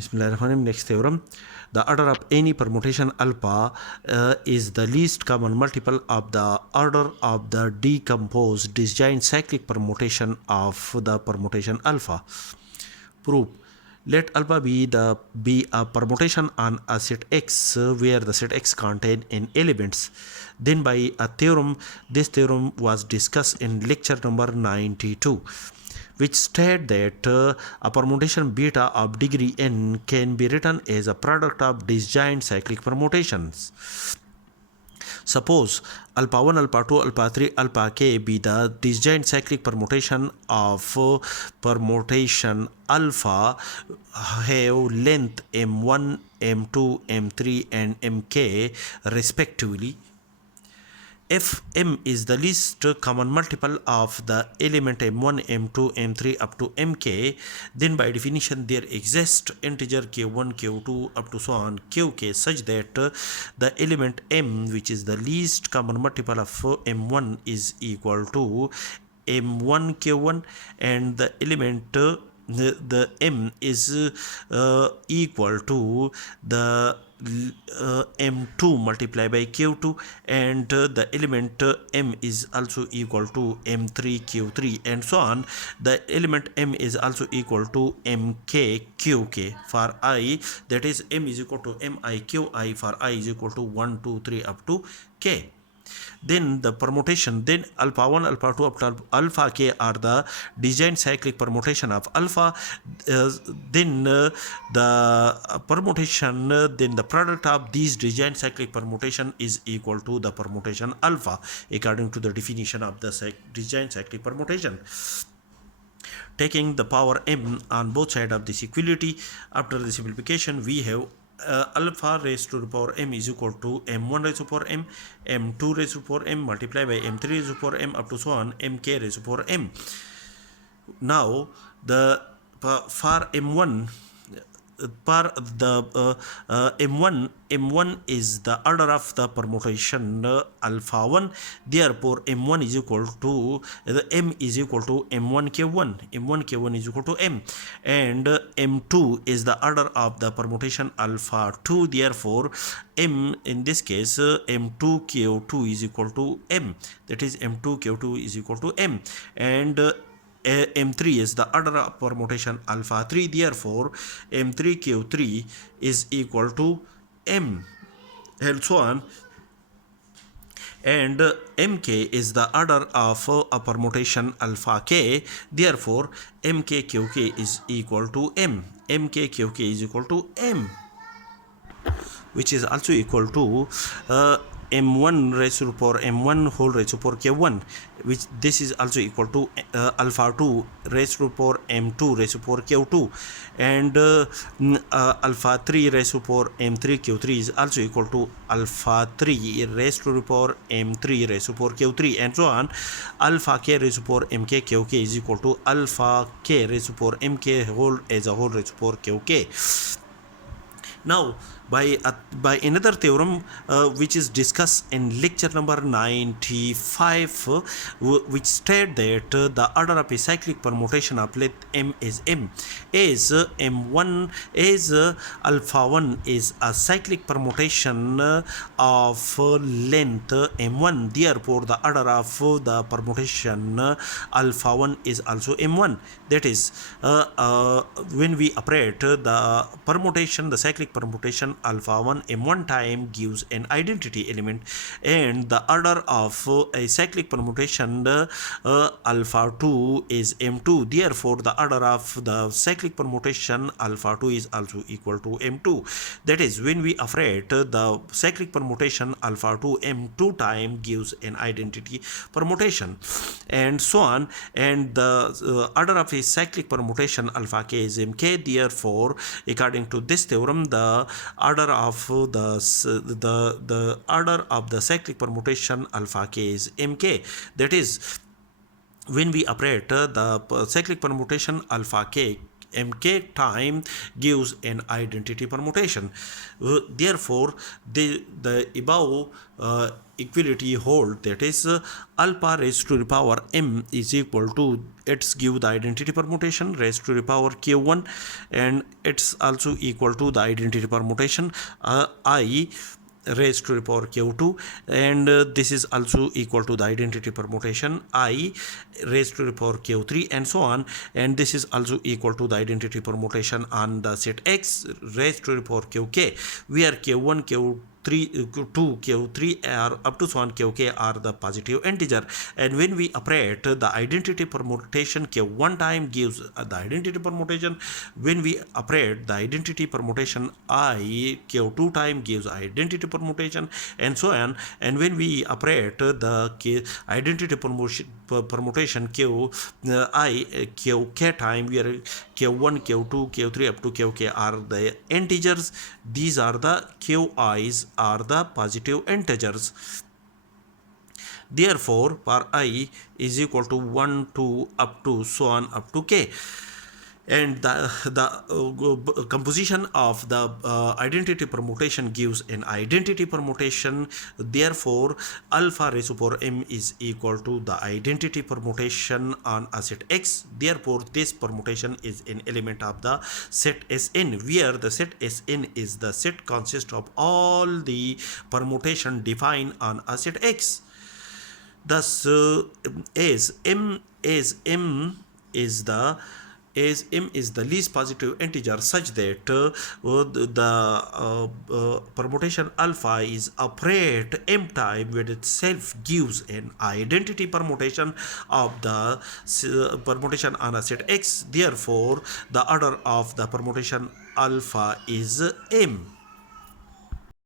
Bismillahirrahmanirrahim. Next theorem. The order of any permutation alpha is the least common multiple of the order of the decomposed disjoint cyclic permutation of the permutation alpha. Proof. Let alpha be a permutation on a set X where the set X contain n elements. Then by a theorem, this theorem was discussed in lecture number 92, which state that a permutation beta of degree n can be written as a product of disjoint cyclic permutations. Suppose alpha 1, alpha 2, alpha 3, alpha k be the disjoint cyclic permutation of permutation alpha have length m1, m2, m3 and mk respectively. If m is the least common multiple of the element m1, m2, m3 up to mk, then by definition there exists integer k1, k2 up to so on qk such that the element m, which is the least common multiple of m1, is equal to m1 k1, and the element the m is equal to the m2 multiplied by q2, and the element m is also equal to m3 q3 and so on. The element m is also equal to mk qk for I, that is m is equal to mi qi for I is equal to 1 2 3 up to k. Then the permutation, then alpha 1, alpha 2 up to alpha k are the disjoint cyclic permutation of alpha. Then the permutation, then the product of these disjoint cyclic permutation is equal to the permutation alpha according to the definition of the disjoint cyclic permutation. Taking the power m on both sides of this equality, after the simplification we have alpha raised to the power m is equal to m1 raised to the power m, m2 raised to the power m multiplied by m3 raised to the power m up to so on mk raised to the power m. Now the for m1, for the m1 is the order of the permutation alpha 1, therefore m1 is equal to the m is equal to m1 k1, m1 k1 is equal to m, and m2 is the order of the permutation alpha 2, therefore m in this case m2 k2 is equal to m, that is m2 k2 is equal to m, and m3 is the order of permutation alpha 3, therefore m3 q3 is equal to m, and so on, and mk is the order of a permutation alpha k, therefore mk qk is equal to m, mk qk is equal to m, which is also equal to m1 raised to the power m1 whole raised to the power k1, which this is also equal to alpha 2 raised to the power m2 raised to the power q2, and alpha 3 raised to the power m3 q3 is also equal to alpha 3 raised to the power m3 raised to the power q3 and so on. Alpha k raised to the power mk qk is equal to alpha k raised to the power mk whole as a whole raised to the power qk. Now by another theorem which is discussed in lecture number 95, which state that the order of a cyclic permutation of length m is m, is m1 is alpha 1 is a cyclic permutation of length m1, therefore the order of the permutation alpha 1 is also m1, that is when we operate the permutation, the cyclic permutation alpha 1 m1 time gives an identity element, and the order of a cyclic permutation alpha 2 is m2, therefore the order of the cyclic permutation alpha 2 is also equal to m2, that is when we operate the cyclic permutation alpha 2 m2 time gives an identity permutation and so on, and the order of a cyclic permutation alpha k is mk, therefore according to this theorem the order of the order of the cyclic permutation alpha k is mk, that is when we operate the cyclic permutation alpha k mk time gives an identity permutation. Therefore, the above equality hold, that is alpha raised to the power m is equal to, it's give the identity permutation raised to the power q1, and it's also equal to the identity permutation I raised to the power q2, and this is also equal to the identity permutation I raised to the power q3, and so on, and this is also equal to the identity permutation on the set x raised to the power qk, where q1 q2 q3 are up to so on qk are the positive integer, and when we operate the identity permutation q1 time gives the identity permutation, when we operate the identity permutation I q2 time gives identity permutation, and so on, and when we operate the identity permutation q I qk time, where q1 q2 q3 up to qk are the integers, these are the qi's are the positive integers. Therefore, for I is equal to 1 to up to so on up to k, and the composition of the identity permutation gives an identity permutation. Therefore, alpha raised to power m is equal to the identity permutation on a set x. Therefore, this permutation is an element of the set Sn, where the set Sn is the set consists of all the permutation defined on a set x. Thus, as m is the as m is the least positive integer, such that the permutation alpha is operate m time with itself gives an identity permutation of the permutation on a set x. Therefore, the order of the permutation alpha is m.